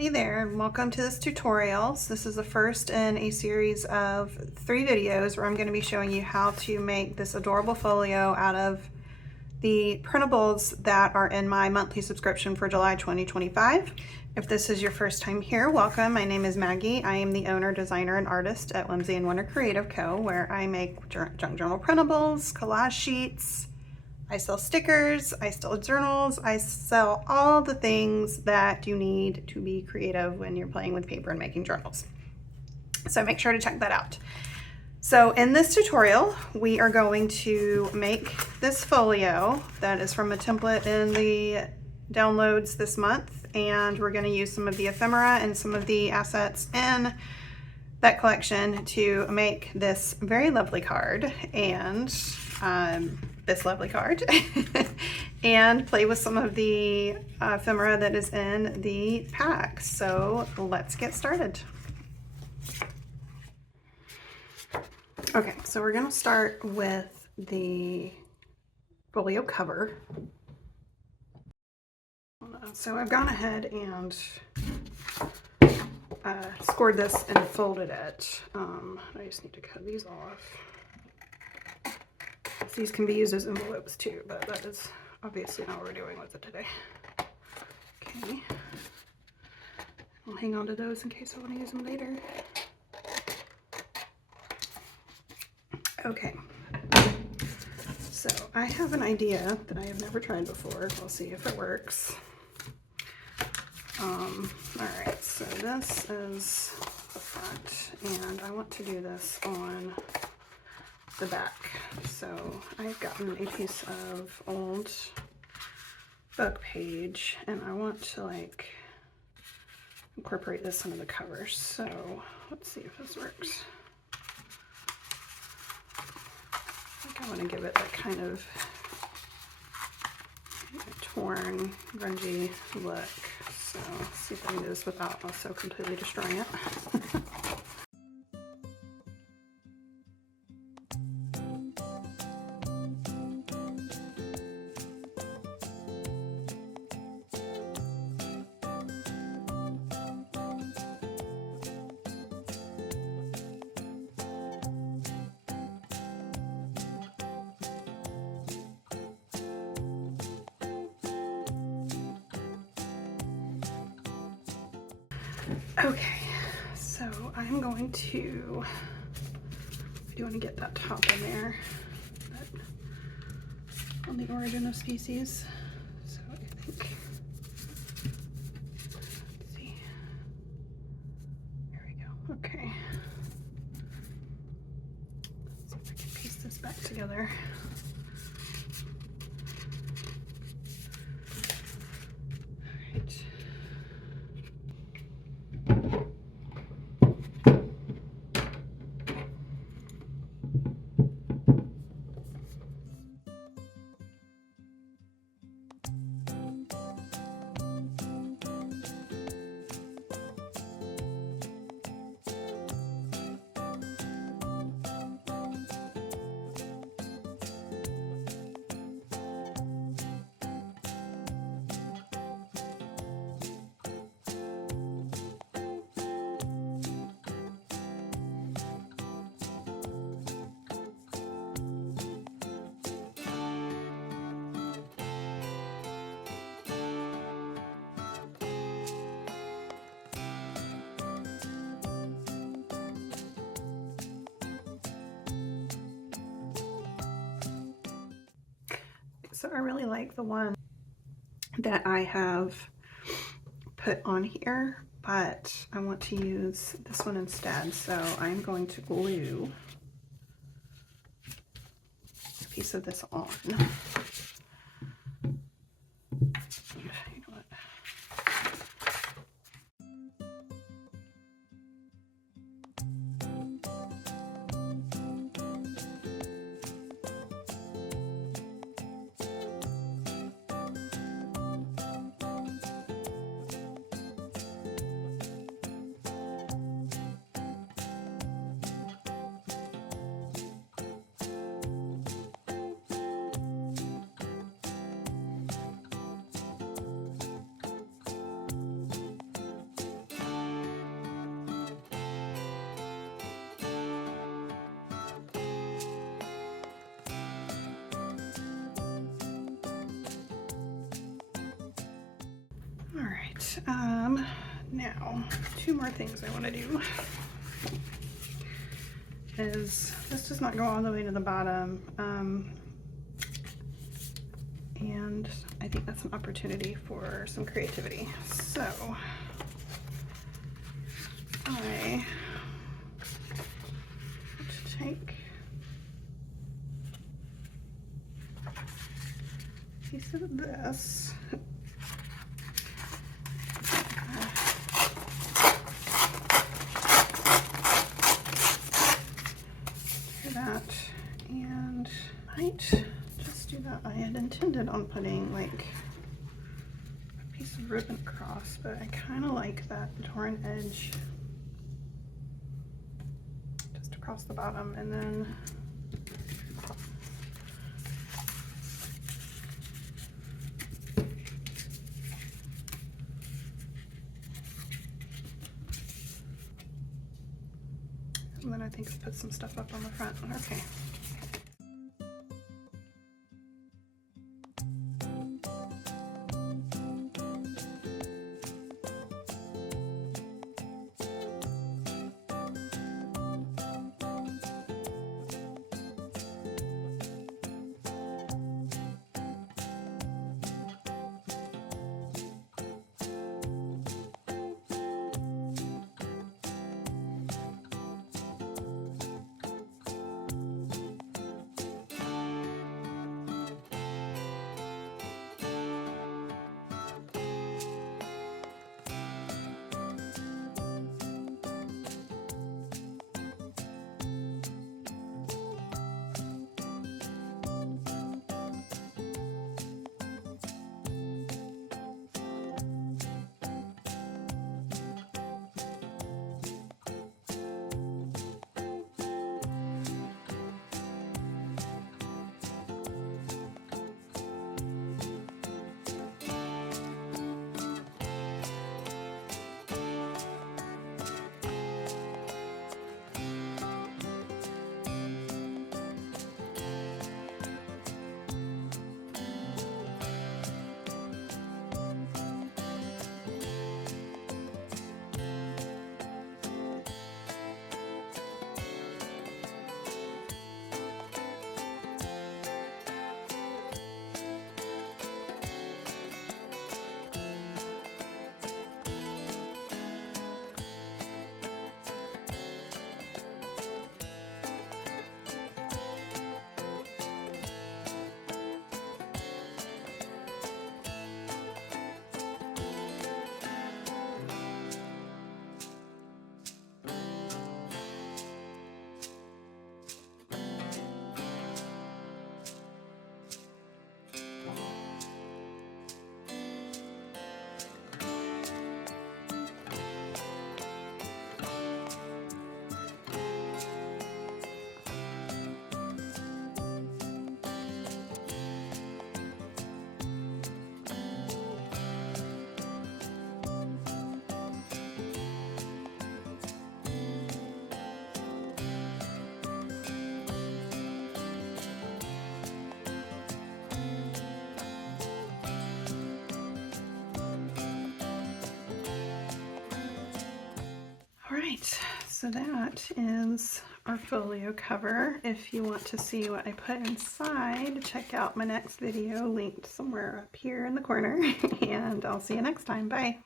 Hey there, and welcome to this tutorial. So this is the first in a series of 3 videos where I'm going to be showing you how to make this adorable folio out of the printables that are in my monthly subscription for July 2025. If this is your first time here, welcome. My name is Maggie. I am the owner, designer, and artist at Whimsy and Wonder Creative Co., where I make junk journal printables, collage sheets, I sell stickers, I sell journals, I sell all the things that you need to be creative when you're playing with paper and making journals. So make sure to check that out. So in this tutorial, we are going to make this folio that is from a template in the downloads this month, and we're going to use some of the ephemera and some of the assets in that collection to make this very lovely card and this lovely card and play with some of the ephemera that is in the pack. So let's get started. Okay, so we're gonna start with the folio cover. So I've gone ahead and scored this and folded it. I just need to cut these off. These can be used as envelopes too, but that is obviously not what we're doing with it today. Okay, I'll hang on to those in case I want to use them later. Okay, so I have an idea that I have never tried before. We'll see if it works. Alright, so this is the front, and I want to do this on the back. So I've gotten a piece of old book page, and I want to like incorporate this into the cover. So let's see if this works. I think I want to give it that kind of torn, grungy look. So let's see if I can do this without also completely destroying it. Okay, so I'm going to, I do want to get that top in there, but on the origin of species. So I think, let's see, there we go. Okay, let's see if I can piece this back together. So I really like the one that I have put on here, but I want to use this one instead. So I'm going to glue a piece of this on. right, now 2 more things I want to do is this does not go all the way to the bottom, and I think that's an opportunity for some creativity. So I want to take a piece of this, that, and might just do that. I had intended on putting like a piece of ribbon across, but I kind of like that torn edge just across the bottom, and then I think I'll put some stuff up on the front. Okay. Alright, so that is our folio cover. If you want to see what I put inside, check out my next video linked somewhere up here in the corner, and I'll see you next time. Bye!